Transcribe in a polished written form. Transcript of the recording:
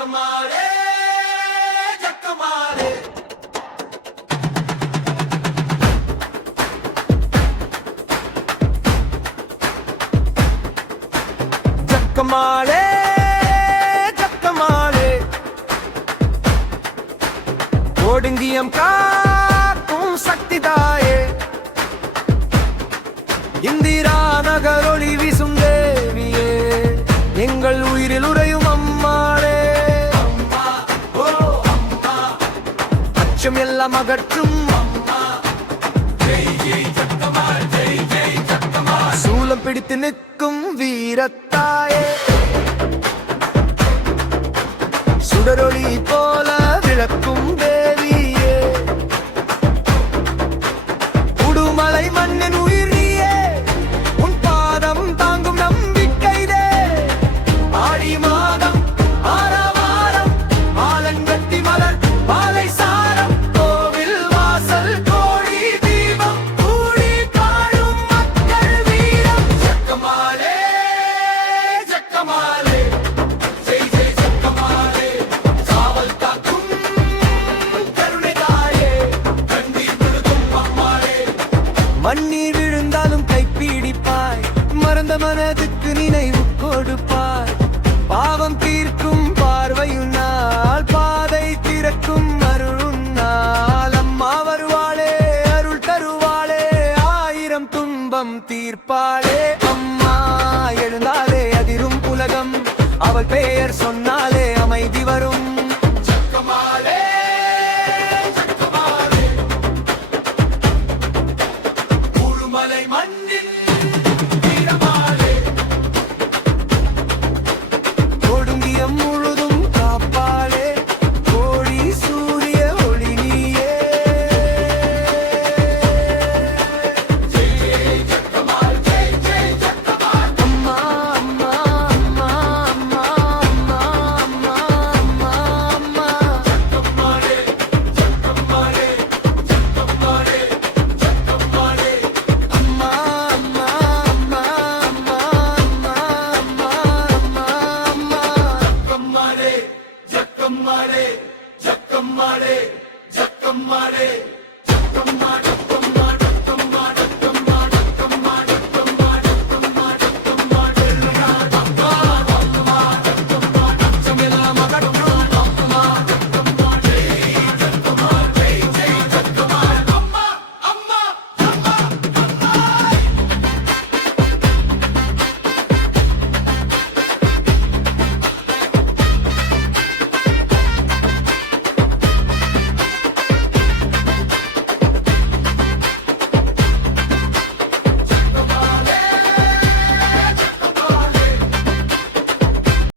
ஜக்கமாலே ஜக்கமாலே ஜக்கமாலே ஜக்கமாலே ஒடுங்கியம் காக்கும் சக்திதாயே இந்திரா நகரொளி வீசும் தேவியே எங்கள் உயிரில் உறையும் அம்மாளே அச்சம் எல்லாம் அகற்றும் சூலம் பிடித்து நிற்கும் வீரத்தாயே சுடரொளி போல விளக்கும் தேவியே உடுமலை மண்ணின் உயிர் நீயே உன் பாதம் தாங்கும் நம்பிக்கைதே ஆடி மாதம் ஆரவாரம் ஆலங்கட்டி மலர் பாலை சாரம் கோவில் வாசல் கோடி தீபம் கூடி காணும் மக்கள் வீரம் ஜக்கமாலே ஜக்கமாலே ஜெய் ஜெய் ஜக்கமாலே காவல் காக்கும் கருணை தாயே கண்ணீர் விழுதும் அம்மாளே மண்ணீர் விழுந்தாலும் கைப்பிடிப்பாய் மறந்த மனதுக்கு நினைவு கொடுப்பாய் பாவம் தீர்க்கும் பார்வையுன்னால் பாதை திறக்கும் அருளுன்னால் அம்மா வருவாளே அருள் தருவாளே ஆயிரம் துன்பம் தீர்ப்பாளே அம்மா எழுந்தாலே அதிரும் உலகம் அவள் பெயர் சொன்னாலே அமைதி வரும் ஜக்கமாலே ஜக்கமாலே உடுமலை மண்ணின் வீரமாலே ஒடுங்கியம் முழுதும் காப்பாளே கோடி சூரிய ஒளி நீயே ஜெய் ஜெய் ஜக்கமால் ஜெய் ஜெய் ஜக்கமால் அம்மா அம்மா அம்மா அம்மா அம்மா அம்மா அம்மா அம்மா ஜக்கமாலே ஜக்கமாலே ஜக்கமாலே ஜக்கமாலே அம்மா அம்மா அம்மா அம்மா அம்மா அம்மா அம்மா அம்மா ஜக்கமாலே ஜக்கமாலே ஜக்கமாலே ஜக்கமாலே ஜக்கமாலே ஜக்கமாலே